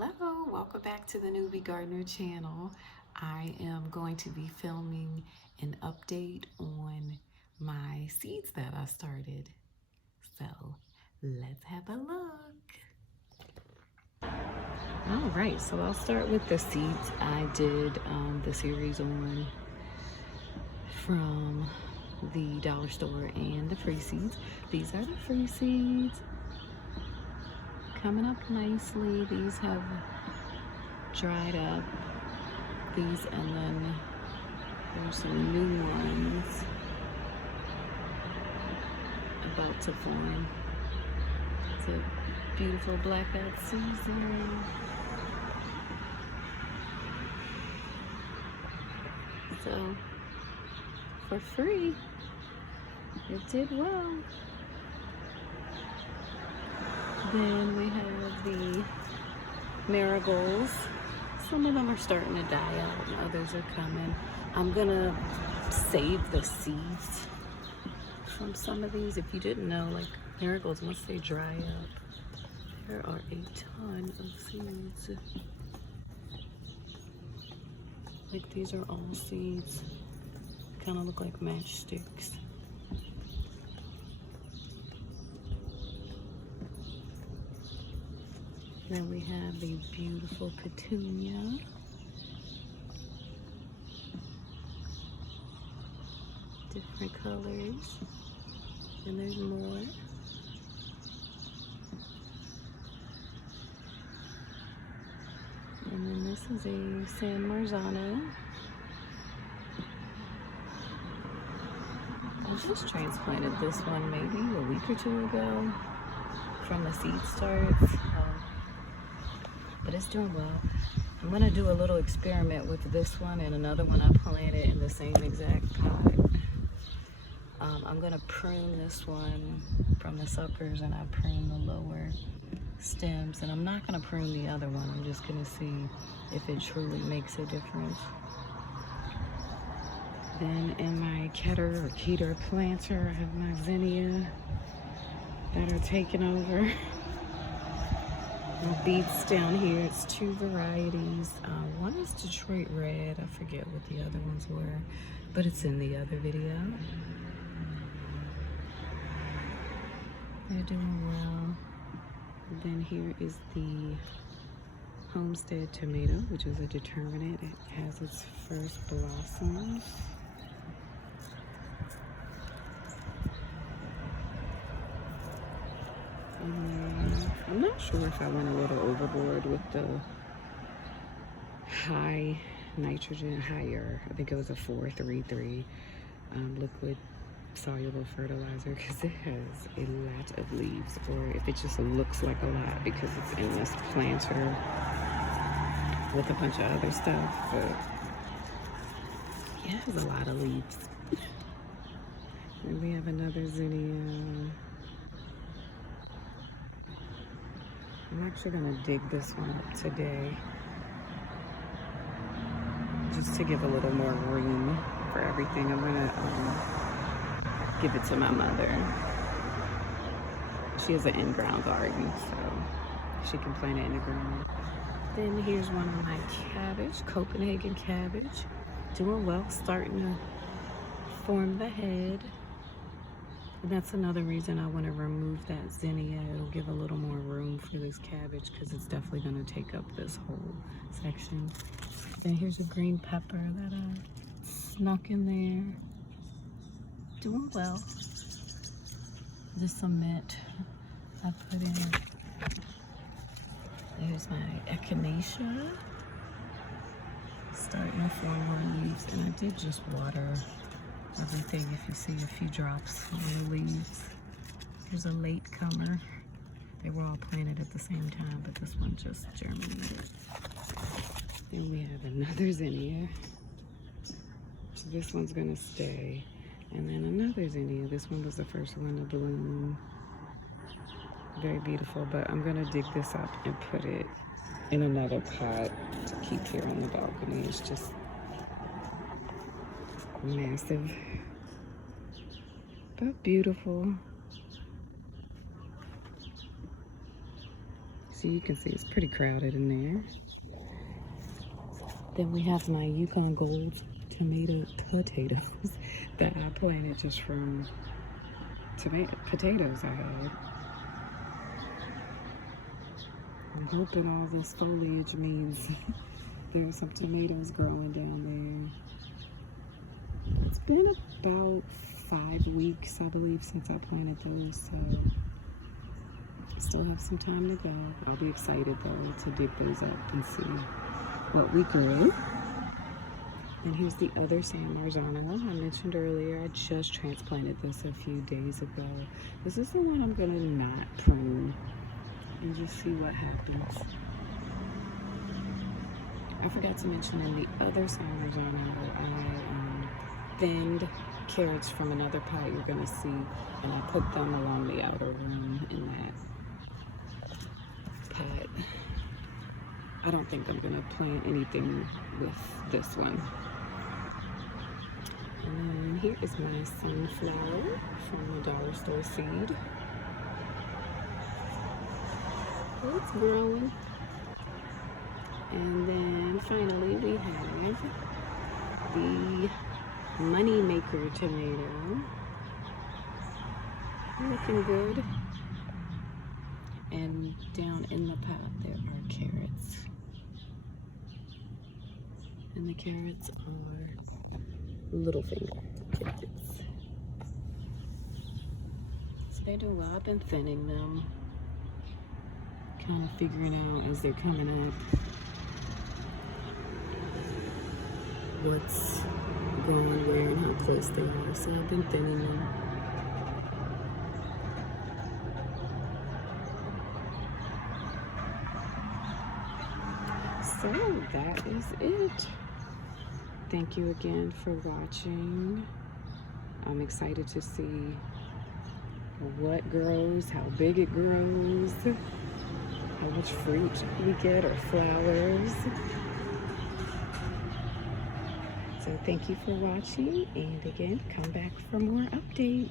Hello, welcome back to the Newbie Gardener channel. I am going to be filming an update on my seeds that I started. So let's have a look. All right, so I'll start with the seeds I did the series on from the dollar store and the free seeds. These are the free seeds. Coming up nicely. These have dried up. These, and then there's some new ones about to form. It's a beautiful black-eyed Susan. So for free, it did well. Then we have the marigolds. Some of them are starting to die out and others are coming. I'm gonna save the seeds from some of these. If you didn't know, like marigolds, once they dry up, there are a ton of seeds. Like these are all seeds. Kind of look like matchsticks. Then we have the beautiful petunia. Different colors. And there's more. And then this is a San Marzano. I just transplanted this one maybe a week or two ago from the seed starts. But it's doing well. I'm gonna do a little experiment with this one and another one I planted in the same exact pot. I'm gonna prune this one from the suckers, and I prune the lower stems, and I'm not gonna prune the other one. I'm just gonna see if it truly makes a difference. Then in my keter planter, I have my zinnia that are taking over. My beets down here, it's two varieties. One is Detroit Red. I forget what the other ones were, but it's in the other video. They're doing well. Then here is the Homestead tomato, which is a determinate. It has its first blossoms. I'm not sure if I went a little overboard with the high nitrogen, higher. I think it was a 433 liquid soluble fertilizer, because it has a lot of leaves, or if it just looks like a lot because it's in this planter with a bunch of other stuff, but yeah, it has a lot of leaves. And we have another zinnia. I'm actually gonna dig this one up today, just to give a little more room for everything. I'm gonna give it to my mother. She has an in-ground garden, so she can plant it in the ground. Then here's one of my cabbage, Copenhagen cabbage. Doing well, starting to form the head. And that's another reason I want to remove that zinnia. It'll give a little more room for this cabbage, because it's definitely going to take up this whole section. Then here's a green pepper that I snuck in there. Doing well. Just some mint I put in. There's my echinacea. Starting to form leaves, and I did just water everything. If you see a few drops on the leaves. There's a late comer. They were all planted at the same time, but this one just germinated. Then we have another zinnia. So this one's gonna stay. And then another zinnia. This one was the first one to bloom. Very beautiful, but I'm gonna dig this up and put it in another pot to keep here on the balcony. It's just massive, but beautiful. So you can see it's pretty crowded in there. Then we have my Yukon Gold tomato potatoes that I planted just from potatoes I had. I'm hoping all this foliage means there's some tomatoes growing down there. It's been about 5 weeks, I believe, since I planted those, so I still have some time to go. I'll be excited though to dig those up and see what we grew. And here's the other San Marzano I mentioned earlier. I just transplanted this a few days ago. This is the one I'm gonna not prune and just see what happens. I forgot to mention in the other San Marzano, I thinned carrots from another pot you're gonna see, and I put them along the outer rim in that pot. I don't think I'm gonna plant anything with this one. And then here is my sunflower from the dollar store seed. It's growing. And then finally we have the money maker tomato. Looking good. And down in the pot there are carrots. And the carrots are little finger carrots. So they're doing well. I've been thinning them. Kind of figuring out as they're coming up what's going where and how close they are. So I've been thinning them. So that is it. Thank you again for watching. I'm excited to see what grows, how big it grows, how much fruit we get or flowers. So thank you for watching, and again, come back for more updates.